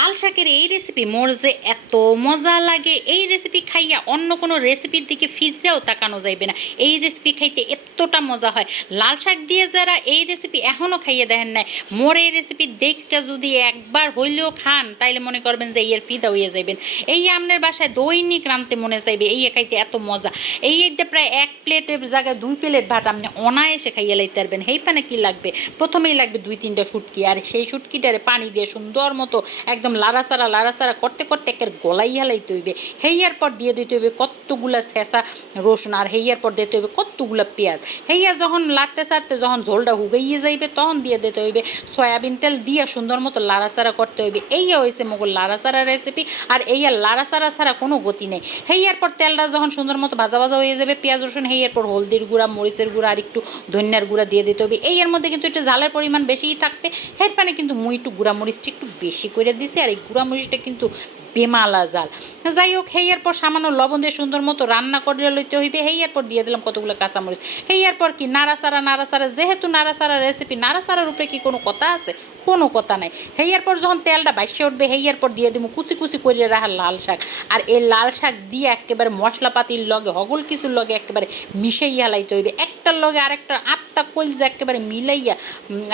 লাল শাকের এই রেসিপি মোর যে এত মজা লাগে, এই রেসিপি খাইয়া অন্য কোনো রেসিপির দিকে ফিরতেও তাকানো যাইবে না। এই রেসিপি খাইতে এতটা মজা হয়। লাল শাক দিয়ে যারা এই রেসিপি এখনও খাইয়ে দেখেন নাই, মোর এই রেসিপি দেখটা যদি একবার হইলেও খান, তাইলে মনে করবেন যে এর ফিদা হইয়া যাইবেন। এই আপনার বাসায় দৈনিক রানতে মনে চাইবে এই খাইতে এত মজা। এই প্রায় এক প্লেটের জায়গায় দুই প্লেট ভাত আপনি অনায়াসে খাইয়ে লাইতে পারবেন। এই পানে কি লাগবে? প্রথমেই লাগবে দুই তিনটা শুটকি। আর সেই শুটকিটারে পানি দিয়ে সুন্দর মতো একদম লাড়াচাড়া লাড়াচাড়া করতে করতে একের গলাই লাইতে হইবে। হেইয়ার পর দিয়ে দিতে হইবে কতগুলা শেষা রসুন আর হেইয়ার পর দিতে হইবে কতগুলা পেঁয়াজ। হেইয়া যখন লাড়তে সারতে, যখন ঝোলটা হুগাইয়ে যাইবে, তখন দিয়ে দিতে হইবে সয়াবিন তেল দিয়ে সুন্দর মতো লাড়াচাড়া করতে হইবে। এইয়া হয়েছে মোগল লাড়াচাড়া রেসিপি আর এইয়া লাড়াচাড়া ছাড়া কোনো গতি নেই। হেইয়ার পর তেলটা যখন সুন্দর মতো ভাজা ভাজা হয়ে যাবে, পেঁয়াজ, রসুন, হেইয়ার পর হলদির গুঁড়া, মরিচের গুঁড়া আর একটু ধনিয়ার গুঁড়া দিয়ে দিতে হবে এইয়ার মধ্যে কিন্তু একটু ঝালের পরিমাণ বেশিই থাকবে। হের পানে কিন্তু মুই একটু গুঁড়া মরিচটা একটু বেশি করে দিছি আর এই গুঁড়া মরিচটা কিন্তু বেমালা জাল যাই হোক, হেইয়ার পর সামান্য লবণ দিয়ে সুন্দর মতো রান্না করে লইতে হইবে। হেইয়ার পর দিয়ে দিলাম কতগুলো কাঁচামরিচ। হেইয়ার পর কি, নাড়াচাড়া নাড়াচাড়া, যেহেতু নাড়াচাড়া রেসিপি নাড়াচাড়ার উপরে কি কোনো কথা আছে? কোনো কথা নাই। হেইয়ার পর যখন তেলটা বাইসে উঠবে, হেইয়ার পর দিয়ে দিব কুচি কুচি করে রাখা লাল শাক। আর এই লাল শাক দিয়ে একেবারে মশলাপাতির লগে, হগল কিছুর লগে একেবারে মিশাইয়া লাইতে হইবে। একটার লগে আরেকটা আটটা কলজা একেবারে মিলাইয়া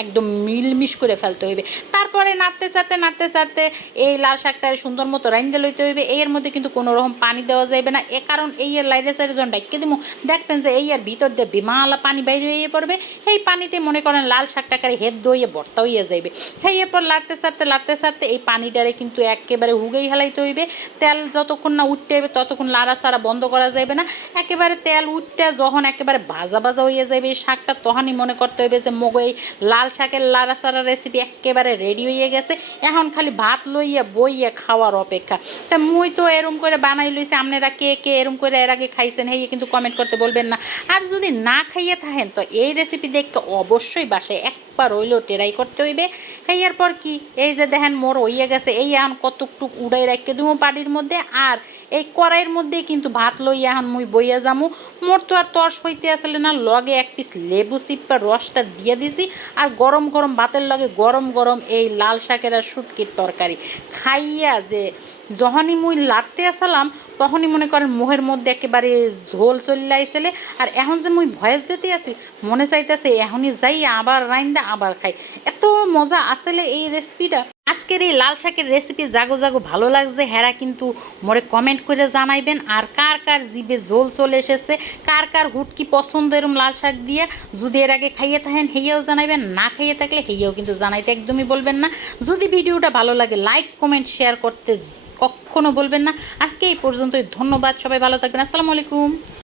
একদম মিলমিশ করে ফেলতে হইবে। তারপরে নাড়তে চাড়তে নাড়তে চাড়তে এই লাল শাকটা সুন্দর মতো রাইন্দে লইতে হইবে। এর মধ্যে কিন্তু কোনো রকম পানি দেওয়া যাইবে না। এ কারণ এই এর লাইরে সাইডে যখন ডাইকে দিব দেখবেন যে এই এর ভিতর দিয়ে বিমালা পানি বাইরে হয়ে পড়বে। এই পানিতে মনে করেন লাল শাকটাকে হেদ দইয়ে ভর্তা হইয়া যাইবে। সেই এরপর লাড়তে সারতে লাড়তে সারতে এই পানিটারে কিন্তু একেবারে হুগেই হেলাইতে হইবে। তেল যতক্ষণ না উঠতে হইবে ততক্ষণ লাড়া সারা বন্ধ করা যাইবে না। একেবারে তেল উঠতে যখন একেবারে ভাজা ভাজা হইয়া যাবে এই শাকটা, তখনই মনে করতে হইবে যে মগো এই লাল শাকের লাড়া সারা রেসিপি একেবারে রেডি হয়ে গেছে। এখন খালি ভাত লইয়া বইয়া খাওয়ার অপেক্ষা। তা মুই তো এরম করে বানাই লইছে, আপনারা কে কে এরম করে এর আগে খাইছেন হেয়ে কিন্তু কমেন্ট করতে বলবেন না। আর যদি না খাইয়ে থাকেন, তো এই রেসিপি দেখতে অবশ্যই বাসায় একবার হইলেও টেরাই করতে হইবে। হেয়ার পর কি? এই যে দেখেন মোর হইয়া গেছে, এই এখন কতটুক উড়াই রাখতে দিব বাড়ির মধ্যে। আর এই কড়াইয়ের মধ্যে কিন্তু ভাত লইয়া এখন মুই বইয়া যামু। মোর তো আর তর্স হইতে আসলে না, লগে এক পিস লেবু চিপ্পা রসটা দিয়ে দিছি। আর গরম গরম ভাতের লগে গরম গরম এই লাল শাকের আর শুটকির তরকারি। খাইয়া যে যখনই মুই লাড়তে আসালাম, তখনই মনে করেন মোহের মধ্যে একেবারে ঝোল চলে আইসেলে। আর এখন যে মুই ভয়েস দিতে আছি মনে চাইতেছে এখনই যাই আবার রাইন্দা আবার খাই। এত মজা আসলে এই রেসিপিটা আজকের এই লাল শাকের রেসিপি জাগো জাগো ভালো লাগছে। হেরা কিন্তু মোরে কমেন্ট করে জানাইবেন, আর কার কার জিবে জোল চলে এসেছে, কার কার হুটকি পছন্দ এরম লাল শাক দিয়ে, যদি এর আগে খাইয়ে থাকেন হেয়াও জানাইবেন, না খাইয়ে থাকলে হেয়াও কিন্তু জানাইতে একদমই বলবেন না। যদি ভিডিওটা ভালো লাগে লাইক কমেন্ট শেয়ার করতে কখনো বলবেন না। আজকে এই পর্যন্তই, ধন্যবাদ, সবাই ভালো থাকবেন, আসসালামু আলাইকুম।